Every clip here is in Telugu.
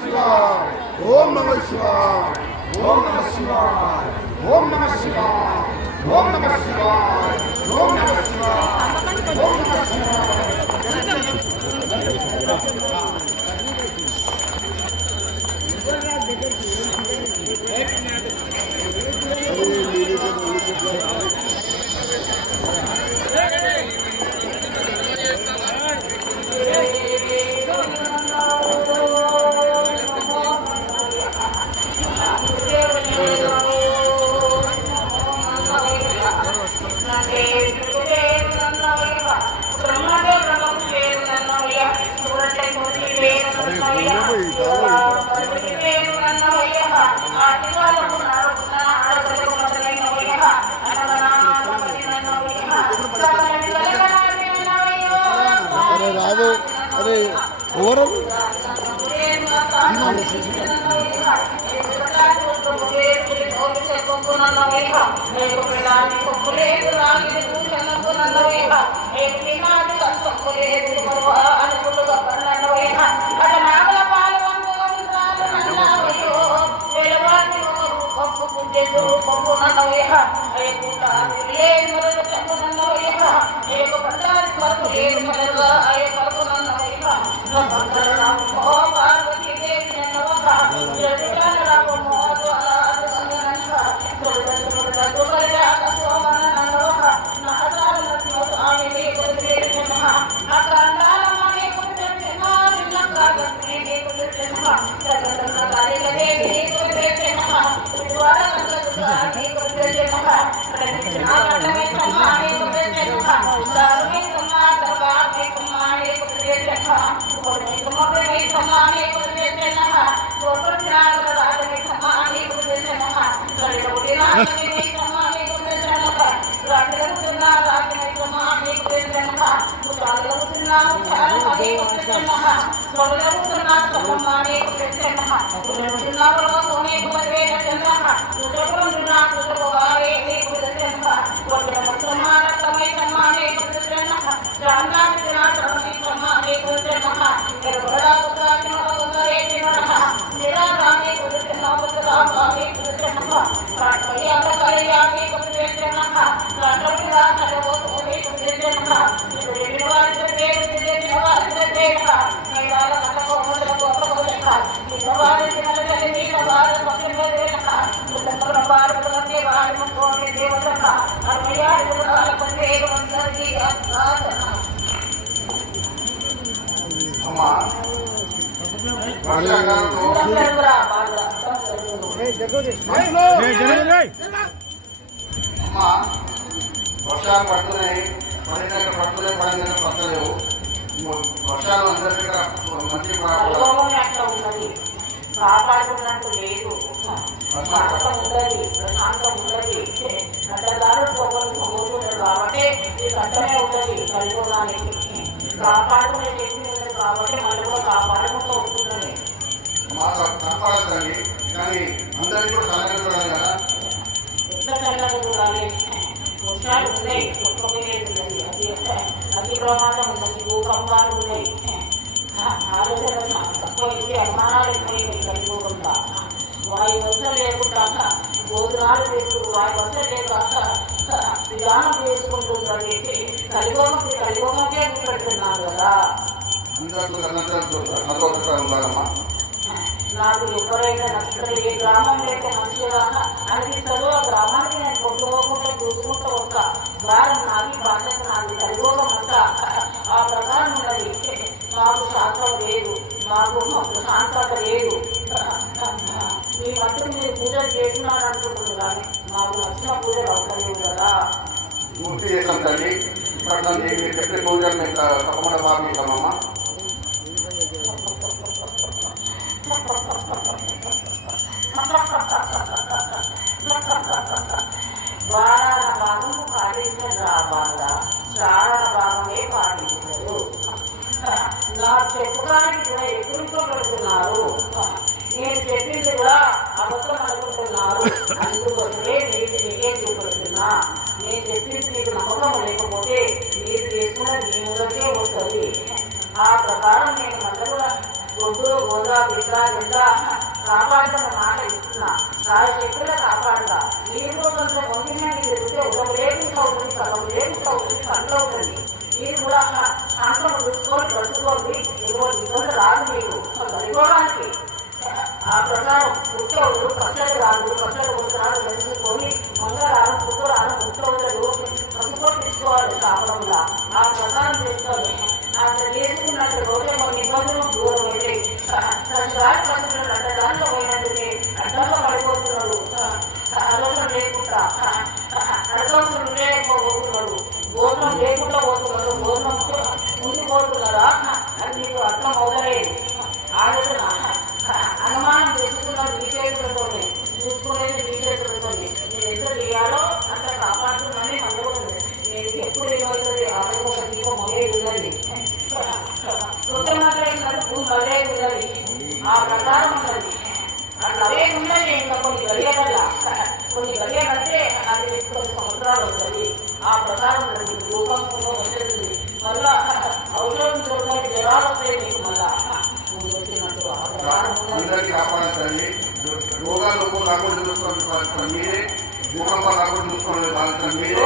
శివాయ ఓం నమః శివాయ ఓం నమః శివాయ ఓం నమః శివాయ ఓం నమః శివాయ ఓం నమః శివాయ ఓం నమః अरे राधे अरे और వర్షాలు పడుతున్నాయి, పడినాక పడుతున్నాయి, పడినాక పడలేవు. వర్షాలు అందరి మంచి కాపాడుకున్నట్టు లేదు, ప్రశాంతం ఉండదు, ప్రశాంతం ఉండదు. నట్టదారు పోగొట్టుకుంటున్నారు కాబట్టి ఈ కట్టమే ఉండదు. కలిపోదానికి కాపాడుకునే శక్తి ఉండదు కాబట్టి మళ్ళీ కూడా కాపాడుకుంటూ వస్తున్నది. కాపాడుతుంది కానీ అందరికీ కూడా చల్లగా చూడాలి కదా. ఎంత చల్లగా చూడాలి? వర్షాలు ఉన్నాయి, కొట్టుకుపోయేది ఉన్నది, అతి ప్రమాదం ఉన్నది, భూకంపాలు ఉన్నాయి. ఆలోచన తక్కువైంది, అనుమానాలు ఎక్కువైంది. కలిపోకుండా వాయు వసలు లేకుండా భోజనాలు చేసుకుంటూ వాయు వసలు లేక విధానం చేసుకుంటుందండి. కలిపోమకే పెడుతున్నారు కదా. నాకు ఎవరైనా నచ్చుతుంది, ఏ గ్రామంలో అయితే మంచిగా అనిపిస్తుందో ఆ గ్రామానికి నేను కొట్టుకోకుండా చూసుకుంటూ వస్తా. భారం నాది, బాధ్యత నాది, కలిపోగం అంతా ఆ ప్రకారం ఉన్నది. నాకు శాంతం లేదు, నాకు శాంతత లేదు. మీ మట్టు మీరు పూజలు చేస్తున్నాను అనుకుంటున్నారు కానీ మాకు నచ్చిన పూజలు అవసరం కదా. పూర్తి చేస్తాం తల్లి. మీరు చెప్పే పూజలు మేము తప్పకుండా పాటిస్తామమ్మా. వారాల భాగము పాటించిన బాగా చాలా భాగమే పాటించరు. నా చెప్పుకోవడానికి కూడా ఎక్కువ పెడుతున్నారు. నేను చెప్పింది కూడా అవసరం అనుకుంటున్నారు. అందుకోసమే నీకే చూపెడుతున్నా. నేను చెప్పింది మీకు నమ్మకం లేకపోతే మీరు చేసుకున్న మీ ముందరికే వస్తుంది. ఆ ప్రకారం నేను మళ్ళీ కూడా గొడ్డు గోదావరి ఊరా బిడ్డ ఎలా కాపాడుతున్న మాట ఇస్తున్నా చాలా శక్తులు కాపాడుతా నీరు కొంచెం కొంచెం తిరిగితే ఒక లేకుండా అవుతుంది సగం లేకుండా అవుతుంది కంట్లో అవుతుంది మీరు కూడా శాంతం చూసుకొని బ్రతుకోండి ఎటువంటి ఇబ్బంది రాదు మీకు సరిపోవడానికి ఆ ప్రకారం ముఖ్యవులు పచ్చడి రాదు పచ్చడి ఉత్తరాలు వెతుకొని మంగళవారం శుక్రవారం ముఖ్యవులు పసుపు తీసుకోవాలి కాపడంలా ఆ ప్రకారం చేసుకొని అట్లా చేసుకున్నట్టు రోజే కొన్ని ఇబ్బందులు దూరం అయితే దారి పడుతున్నాడు అంటే దాంట్లో పోయినట్టుగా అడ్డంగా పడిపోతున్నాడు ఆలోచన లేకుండా అడగవసరం లేకపోతున్నాడు భోజనం లేకుండా పోతున్నారు భోజనం ముందు పోతున్నారా అది మీకు అర్థం అవుతలేదు ఆలోచన అనుమానం తెచ్చుకున్నాడు మీ చేతులతోనే చూసుకునేది మీ చేతులతోనే నేను ఎంత చేయాలో అంత కాపాడుతుందని అనుకుంటుంది నేను ఎప్పుడు ఏమవుతుంది ఆరోగ్య ఒక దీపం మొదలై ఉన్నది కొత్త మాట్లాడినట్టు మొదలై ఉన్నది ఆ ప్రకారం ఉన్నది అట్లా అవే ఉన్నది ఇంకా కొన్ని గడియగల కొన్ని గడియగంటే అది 10 సంవత్సరాలు అవుతుంది ఆ ప్రకారం ఉన్నది రూపం వచ్చేస్తుంది మళ్ళా ఔషధం చూడగానే జ్వరాలు వస్తాయి మీకు మళ్ళా అందరికీ కాపాడాలి రోగాలు రాకుండా చూసుకోవాలి మీరే భూకంప రాకుండా చూసుకోవాలి బాధ్యత మీరే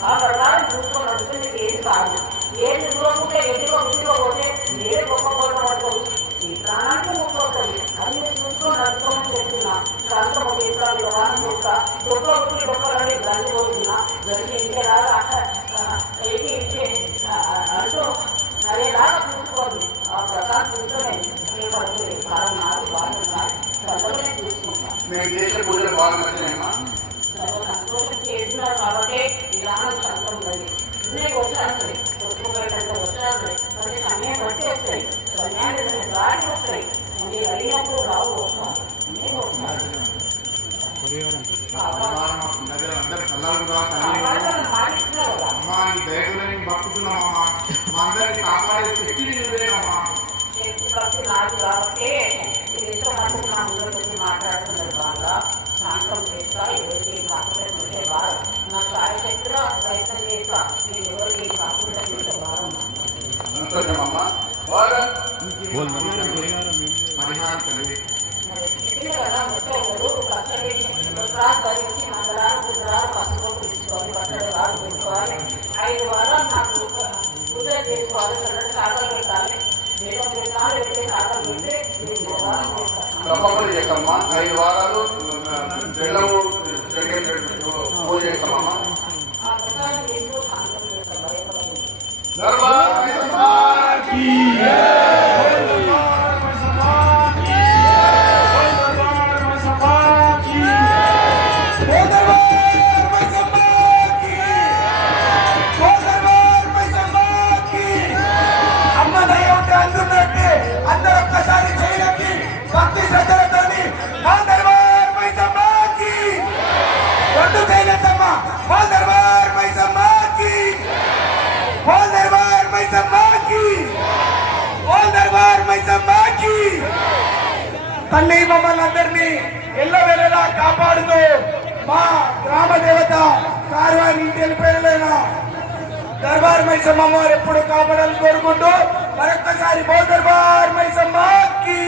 ఆ ప్రకారం చూసుకొని వస్తుంది ఏది కాదు ఏది చూడకుంటే ఎదిగో ఉద్దిగో పోతే ఏ గొప్పపోవడం పడుతుంది ఈ ప్రాణానికి ముప్పవుతుంది అన్ని చూసుకొని నడుచుకోమని చెప్తున్నా శాంతం చేస్తా వ్యవహారం చేస్తా గొప్ప ఉట్టి గొప్పలని గడిపోతున్నా గడిచి ఇంకేలాగా ఏది ఇచ్చే అంటూ అదేలాగా చూసుకోండి ఆ ప్రకారం చూసుకునే ఏ పడుతుంది కాలం నాకు బాగున్నాయి చదవనే చూసుకుంటా మేము చేసే పూజలు బాగా నచ్చినాయమ్మా సంతోషం చేస్తున్నారు కాబట్టి ఇలాంటి సంతం ఉన్నది ఇదే వచ్చాను కొట్టుకోబెట్టంటే వచ్చాను మరి సమయం బట్టి వస్తాయి సమయాన్ని దాటి వస్తాయి మీరు అడిగినప్పుడు రావు వస్తాం నేను వస్తాను అమ్మా నీ దయని బతుకుతున్నామమ్మా మా అందరికి కాపాడే శక్తి నువ్వేనమ్మా శక్తి నాకు కాబట్టి మీరు ఎంతో మంది నా ముందు మాట్లాడుతున్నారు బాగా శాంతం చేస్తా ఎవరికి కాకుండా ఉంటే బాగా నా కార్యశక్తిలో ప్రయత్నం చేస్తా మీరు ఎవరికి కాకుండా చేసే బాగా సంతోషమమ్మా బాగా పరిహారం కలిగి చెప్పిన కదా ముఖ్యవారు పచ్చడి ధరించి మంగళాలు గుజరాలు పసుపు తీసుకోవాలి పచ్చడి వారు పెట్టుకోవాలి 5 వారాలు నాకు పూజ చేసుకోవాలి చల్లటి సాగలు పెట్టాలి వేలం పెట్టాలి పెడితే సాగలు పెడితే తప్పకుండా చేస్తామమ్మా 5 వారాలు పిల్లలు పూజ చేస్తామమ్మా ఆ ప్రకారం చేస్తూ శాంతం చేస్తాం భయపడదు తల్లి మమ్మల్ని అందరినీ ఎల్లవేళలా కాపాడుతూ మా గ్రామ దేవత కార్వారి ఇంటి వెళ్ళిపోయిన దర్బార్ మైసమ్మ వారు ఎప్పుడు కాపాడాలని కోరుకుంటూ మరొక్కసారి బోల్ దర్బార్ మైసమ్మకి